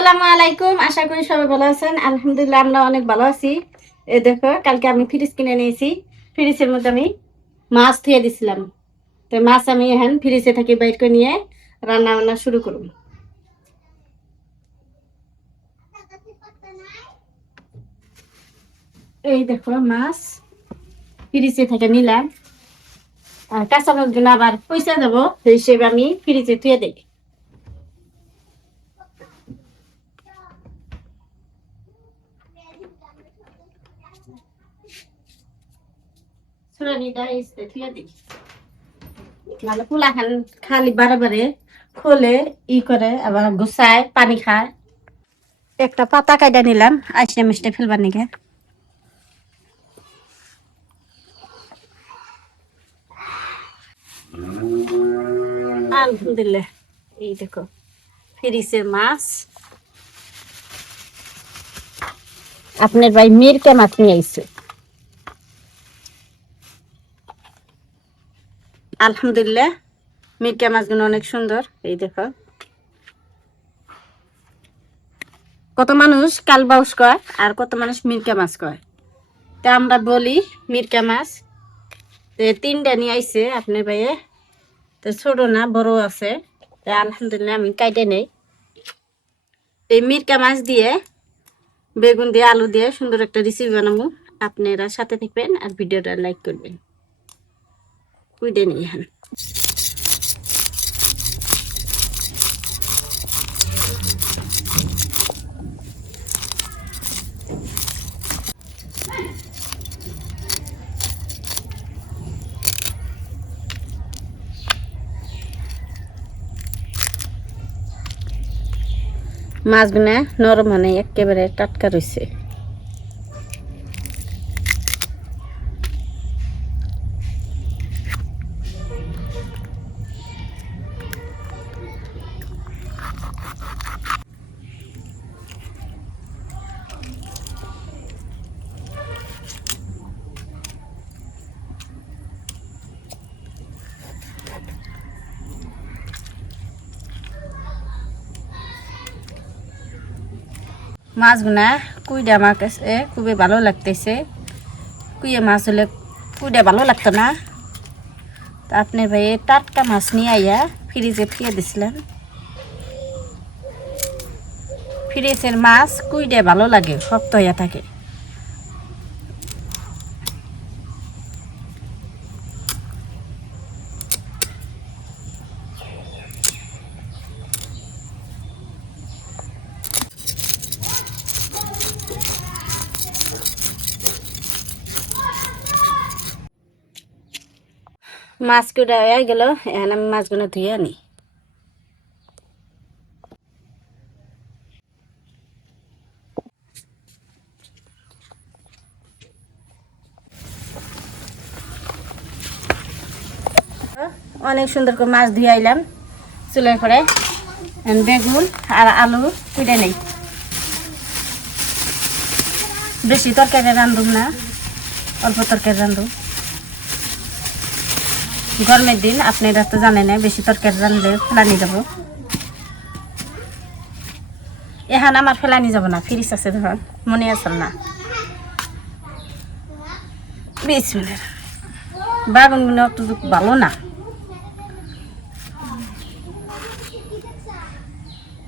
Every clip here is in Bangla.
আসসালামু আলাইকুম। আশা করি সবাই ভালো আছেন। আলহামদুলিল্লাহ আমরা অনেক ভালো আছি। এই দেখো কালকে আমি ফ্রিজ কিনে নিয়েছি। ফ্রিজের মধ্যে আমি মাছ ধুয়ে দিছিলাম। তো মাছ আমি এখন ফ্রিজে থেকে বাইর করে নিয়ে রান্না বান্না শুরু করব। এই দেখো মাছ ফ্রিজে থেকে নিলাম। আর কাঁচা লোকজন আবার পয়সা দেবো সেই হিসেবে আমি ফ্রিজে ধুয়ে দিই। ছুরানিটা এসে ধুয়ে দিই। নাহলে পোলা খালি বারে বারে খোলে করে আবার গুছায় পানি খায়। একটা পাতা কাইটা নিলাম আইসে মিষ্টি ফেলবার নিকে। আলহামদুলিল্লাহ এই দেখো ফ্রিজের মাছ। আপনার ভাই মিরকা মাছ নিয়ে আইছে। আলহামদুলিল্লাহ মিরকা মাছগুলো অনেক সুন্দর। এই দেখো কত মানুষ কালবাউস কয় আর কত মানুষ মিরকা মাছ কয়। তা আমরা বলি মিরকা মাছ। তিনটা নিয়ে আইছে আপনার ভাইয়ে। তো ছোট না বড় আছে। তা আলহামদুলিল্লাহ আমি কাইটে নেই। এই মিরকা মাছ দিয়ে বেগুন দিয়ে আলু দিয়ে সুন্দর একটা রেসিপি বানাবো। আপনারা সাথে থাকবেন আর ভিডিওটা লাইক করবেন। কুইডে নিয়ে হ্যাঁ মাছগুলো নরম মানে একেবারে টাটকা রয়েছে। মাছগুলা কুইডা আমার কাছে খুবই ভালো লাগতেছে। কুইয়া মাছ হলে কুইডা ভালো লাগতো না। তা আপনার ভাই টাটকা মাছ নিয়ে আইয়া ফ্রিজে ফিয়ে দিছিলাম। ফ্রিজের মাছ কুইডা ভালো লাগে, শক্ত হইয়া থাকে। মাছ কুইডা হয়ে গেল, এখন আমি মাছগুলো ধুয়ে আনি। অনেক সুন্দর করে মাছ ধুয়ে আইলাম চুলের করে। বেগুন আর আলু কুইডা নেই। বেশি তরকারি রান্ধুম না, অল্প তরকারি রান্ধুম। গরমের দিন আপনারা তো জানেন না, বেশি তরকারি রান্ধলে ফেলানি যাব। এখন আমার ফেলানি যাব না, ফ্রিজ আছে ধর, মনে আসল না। 20 মিনিট বাগুনগুলো অত ভালো না।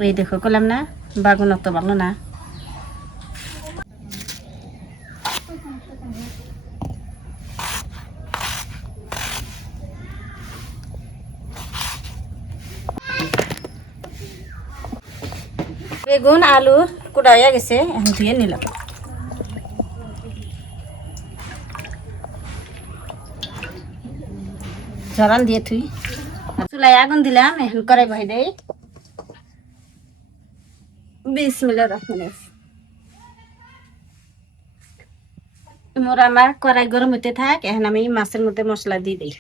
ওই দেখো করলাম না, বাগুন অত ভালো না। বেগুন আলু কুড়া হয়ে গেছে, এখন ধুয়ে নিলাম। ঝরান দিয়ে থুই। চুলায় আগুন দিলাম, এখন কড়াই বহাই দেই। বিসমিল্লাহির রহমানির রহিম। মোর আমার কড়াই গরম হতে থাক, এখন আমি মাছের মধ্যে মশলা দিয়ে দিই।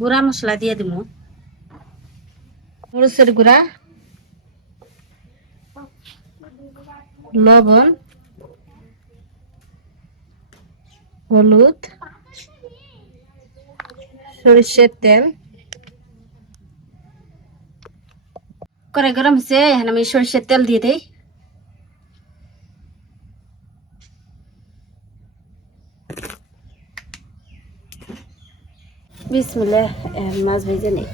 গুঁড়া মশলা দিয়ে দিব। মরিচের গুঁড়া, লবণ, হলুদ, সরিষার তেল, কড়াই গরম হয়েছে, এখন আমি সরিষার তেল দিয়ে দিই। বিসমিল্লাহ, মাছ ভেজে নেই।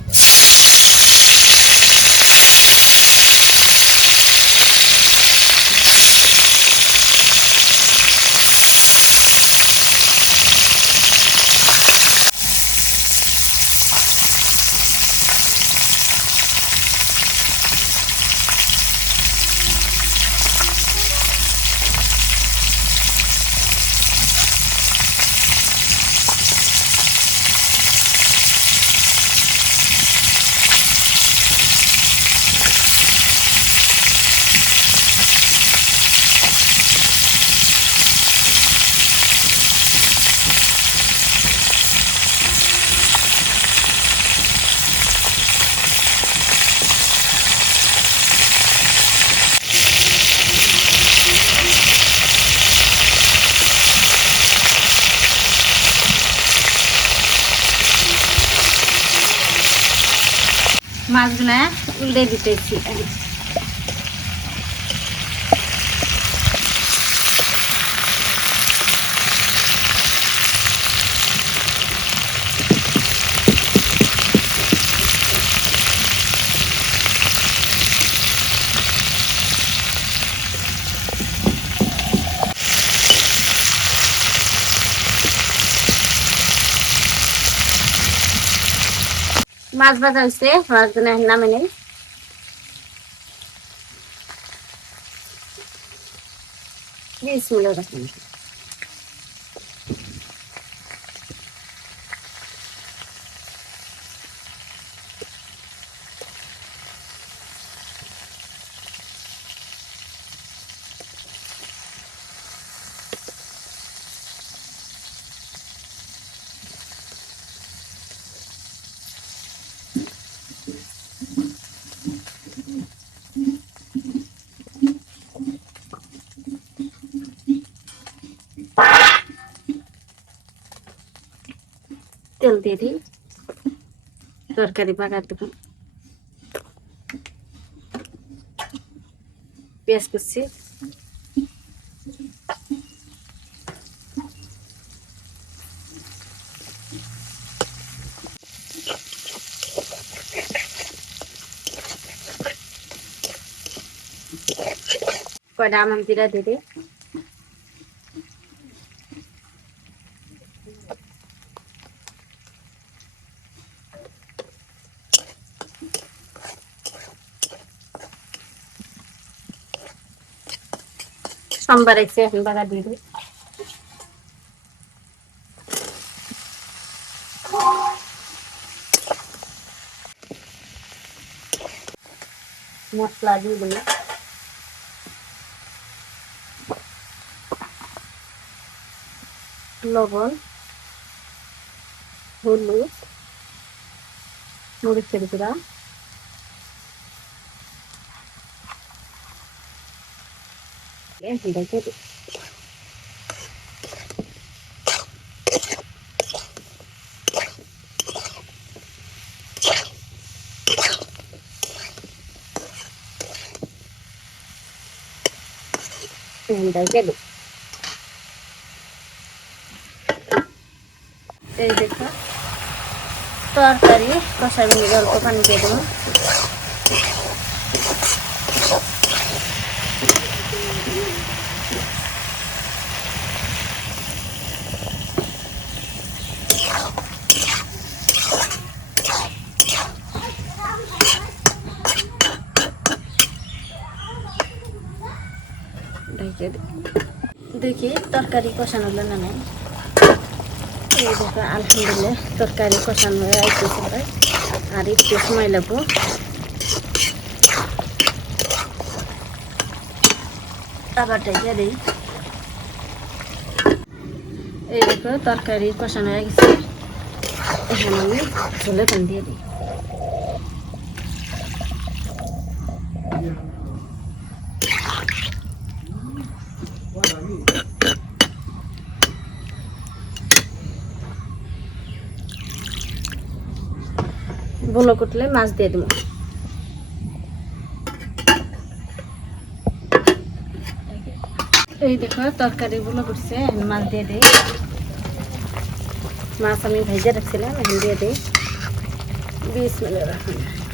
মাছগুলা উল্টে দিতেছি। মাছ ভাজা হয়েছে, মাছগুলো নামে নেই। বিসমিল্লাহ রাখুন। তেল দিয়ে দিই, তরকারি পাকার দেবো। পেঁয়াজ কুচি, কয়টা আমন জিরা দিয়ে দিই। সোমবার এসে এখন বাগা দিয়ে দিই। মশলা দিয়ে দিই, লবণ, হলুদ, মরিচের গুঁড়া, দেখে দিই। দেখে দিই। এই দেখো তরকারি কষাই মিলে অল্প পানি দিয়ে দেবো। দেখি তরকারি কষানো হলো না নাই। এই দেখো আলহামদুলিল্লাহ তরকারি কষানো হয়ে আসতেছে, আর একটু সময় লাগবো। আবার ঢেকে দিই। এই দেখো তরকারি কষানো হয়ে গেছে, এখানে আমি ঝোলে পানি দিয়ে দিই। বলক উঠলে মাছ দিয়ে দেবো। এই দেখো তরকারিগুলো করছে, এখন মাছ দিয়ে দিই। মাছ আমি ভেজে রাখছিলাম, এখন দিয়ে দিই। বিসমিল্লাহির রহমানির রহিম।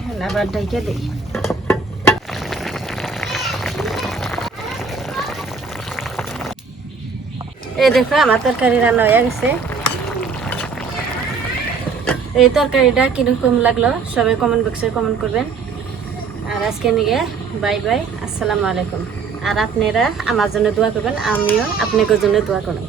এখন আবার ঢেকে দিই। এই দেখো আমার তরকারি রান্না হয়ে গেছে। এই তরকারিটা কিরকম লাগলো সবাই কমেন্ট বক্সে কমেন্ট করবেন। আর আজকে নিয়ে বাই বাই, আসসালামু আলাইকুম। আর আপনারা আমার জন্য দোয়া করবেন, আমিও আপনাদের জন্য দোয়া করব।